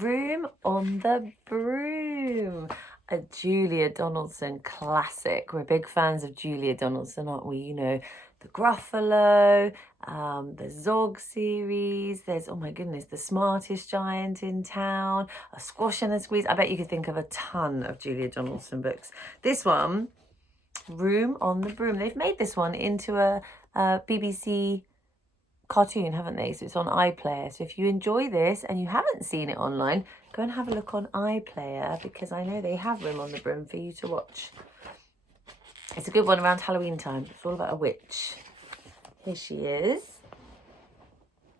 Room on the Broom, a Julia Donaldson classic. We're big fans of Julia Donaldson, aren't we? You know, the Gruffalo, the Zog series. There's, oh my goodness, The Smartest Giant in Town, A Squash and a Squeeze. I bet you could think of a ton of Julia Donaldson books. This one, Room on the Broom. They've made this one into a BBC cartoon, haven't they? So it's on iPlayer. So if you enjoy this and you haven't seen it online, go and have a look on iPlayer, because I know they have Room on the Broom for you to watch. It's a good one around Halloween time. It's all about a witch. Here she is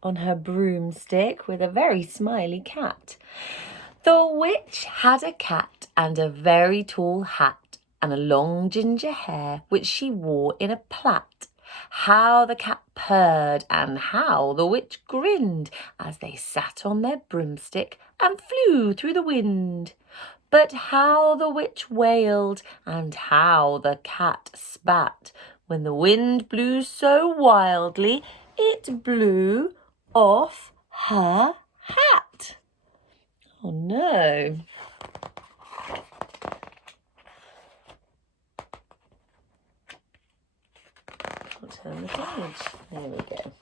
on her broomstick with a very smiley cat. The witch had a cat and a very tall hat and a long ginger hair which she wore in a plait. How the cat purred and how the witch grinned as they sat on their broomstick and flew through the wind. But how the witch wailed and how the cat spat when the wind blew so wildly it blew off her hat. Oh no. I'll turn the page. There we go.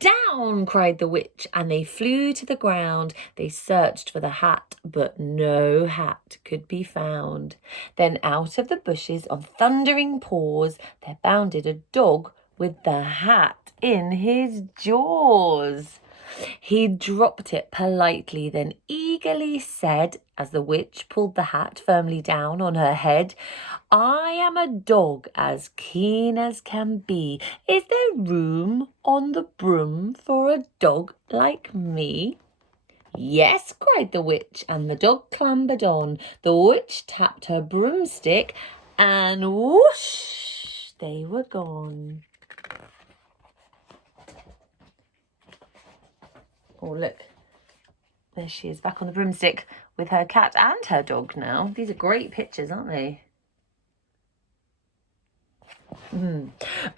Down, cried the witch, and they flew to the ground. They searched for the hat, but no hat could be found. Then out of the bushes on thundering paws there bounded a dog with the hat in his jaws. He dropped it politely, then eagerly said, as the witch pulled the hat firmly down on her head, I am a dog as keen as can be. Is there room on the broom for a dog like me? Yes, cried the witch, and the dog clambered on. The witch tapped her broomstick, and whoosh, they were gone. Oh, look. There she is, back on the broomstick with her cat and her dog now. These are great pictures, aren't they?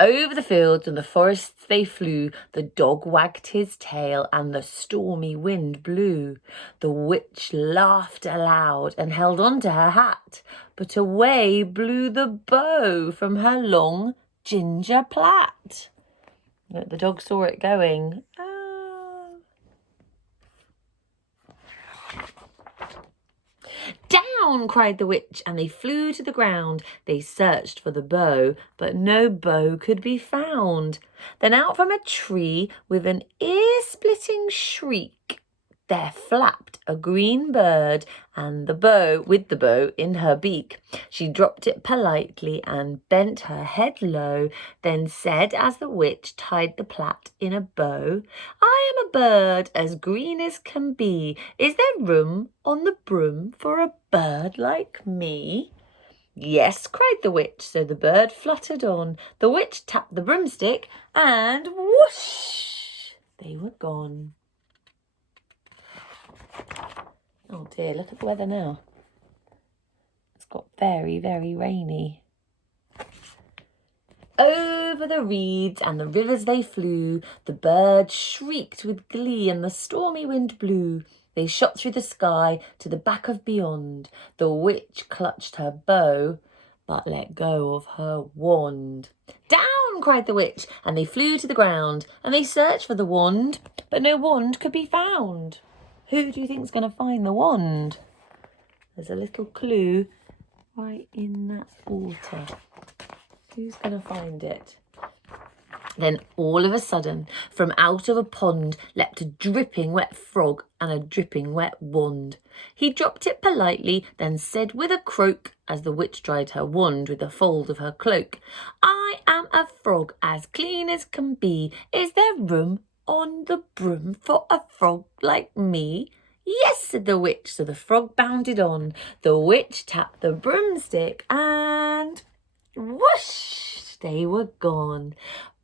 Over the fields and the forests they flew. The dog wagged his tail and the stormy wind blew. The witch laughed aloud and held on to her hat, but away blew the bow from her long ginger plait. Look, the dog saw it going. Down, cried the witch, and they flew to the ground. They searched for the bow, but no bow could be found. Then out from a tree, with an ear-splitting shriek, there flapped a green bird, and with the bow in her beak. She dropped it politely and bent her head low, then said, as the witch tied the plait in a bow, I am a bird as green as can be. Is there room on the broom for a bird like me? Yes, cried the witch, so the bird fluttered on. The witch tapped the broomstick, and whoosh, they were gone. Oh dear, look at the weather now. It's got very, very rainy. Over the reeds and the rivers they flew. The birds shrieked with glee and the stormy wind blew. They shot through the sky to the back of beyond. The witch clutched her bow, but let go of her wand. Down, cried the witch, and they flew to the ground. And they searched for the wand, but no wand could be found. Who do you think's going to find the wand? There's a little clue right in that water. Who's going to find it? Then all of a sudden, from out of a pond leapt a dripping wet frog and a dripping wet wand. He dropped it politely, then said with a croak, as the witch dried her wand with the fold of her cloak, I am a frog as clean as can be. Is there room on the broom for a frog like me? Yes, said the witch, so the frog bounded on. The witch tapped the broomstick and whoosh, they were gone.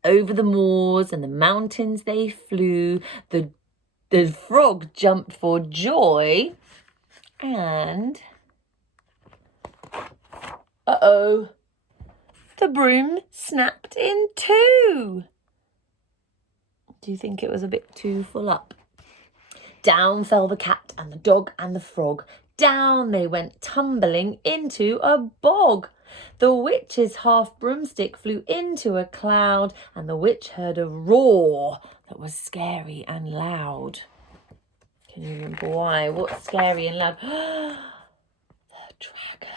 Over the moors and the mountains they flew. The frog jumped for joy and the broom snapped in two. Do you think it was a bit too full up? Down fell the cat and the dog and the frog. Down they went tumbling into a bog. The witch's half broomstick flew into a cloud, and the witch heard a roar that was scary and loud. Can you remember why? What's scary and loud? The dragon.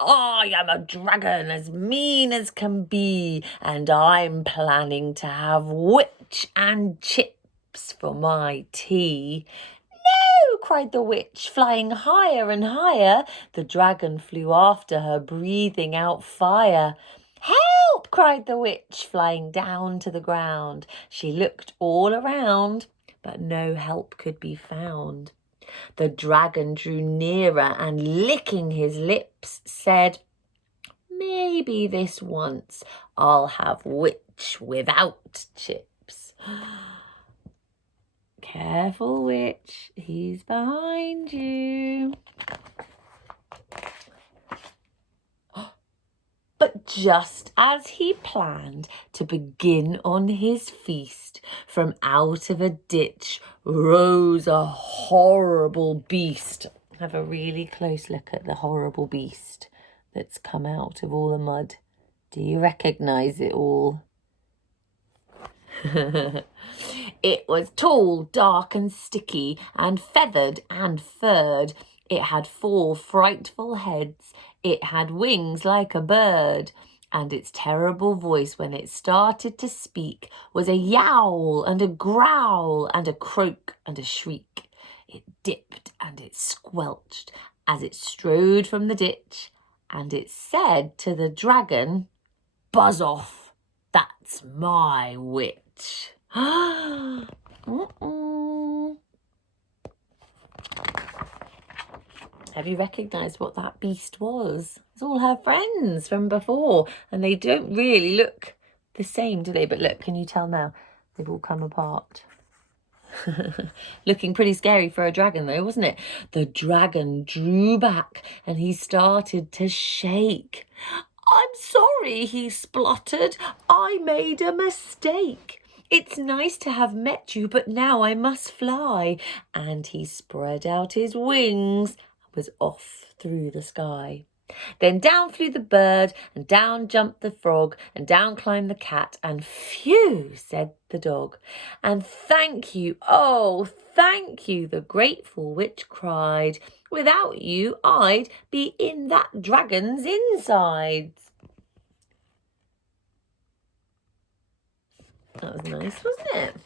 I am a dragon as mean as can be, and I'm planning to have witch and chips for my tea. No, cried the witch, flying higher and higher. The dragon flew after her, breathing out fire. Help, cried the witch, flying down to the ground. She looked all around, but no help could be found. The dragon drew nearer and, licking his lips, said, maybe this once I'll have witch without chips. Careful, witch, he's behind you. But just as he planned to begin on his feast, from out of a ditch rose a horrible beast. Have a really close look at the horrible beast that's come out of all the mud. Do you recognise it all? It was tall, dark and sticky, and feathered and furred. It had 4 frightful heads. It had wings like a bird. And its terrible voice, when it started to speak, was a yowl and a growl and a croak and a shriek. It dipped and it squelched as it strode from the ditch, and it said to the dragon, buzz off, that's my witch. Have you recognised what that beast was? It's all her friends from before, and they don't really look the same, do they? But look, can you tell now? They've all come apart. Looking pretty scary for a dragon though, wasn't it? The dragon drew back and he started to shake. I'm sorry, he spluttered. I made a mistake. It's nice to have met you, but now I must fly. And he spread out his wings and was off through the sky. Then down flew the bird, and down jumped the frog, and down climbed the cat, and phew, said the dog. And thank you, oh, thank you, the grateful witch cried. Without you, I'd be in that dragon's insides. That was nice, wasn't it?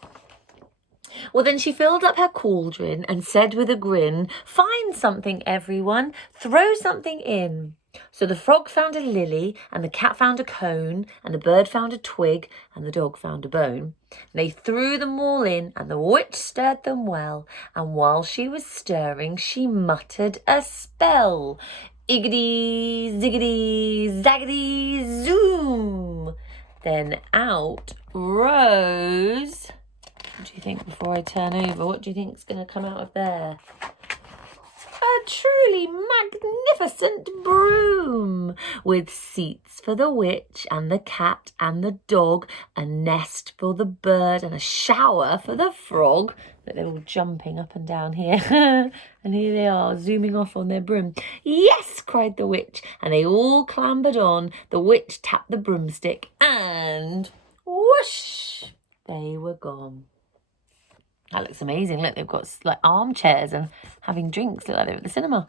Well, then she filled up her cauldron and said with a grin, find something, everyone, throw something in. So the frog found a lily, and the cat found a cone, and the bird found a twig, and the dog found a bone. And they threw them all in, and the witch stirred them well, and while she was stirring, she muttered a spell. Iggity, ziggity, zaggity, zoom. Then out rose... What do you think before I turn over? What do you think is going to come out of there? A truly magnificent broom with seats for the witch and the cat and the dog, a nest for the bird and a shower for the frog. But they're all jumping up and down here. And here they are, zooming off on their broom. Yes, cried the witch, and they all clambered on. The witch tapped the broomstick and whoosh, they were gone. That looks amazing. Look, they've got like armchairs and having drinks. Look like they're at the cinema.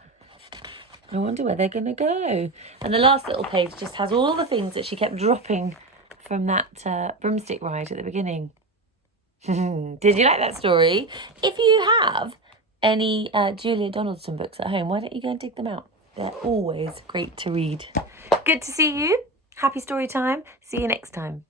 I wonder where they're going to go. And the last little page just has all the things that she kept dropping from that broomstick ride at the beginning. Did you like that story? If you have any Julia Donaldson books at home, why don't you go and dig them out? They're always great to read. Good to see you. Happy story time. See you next time.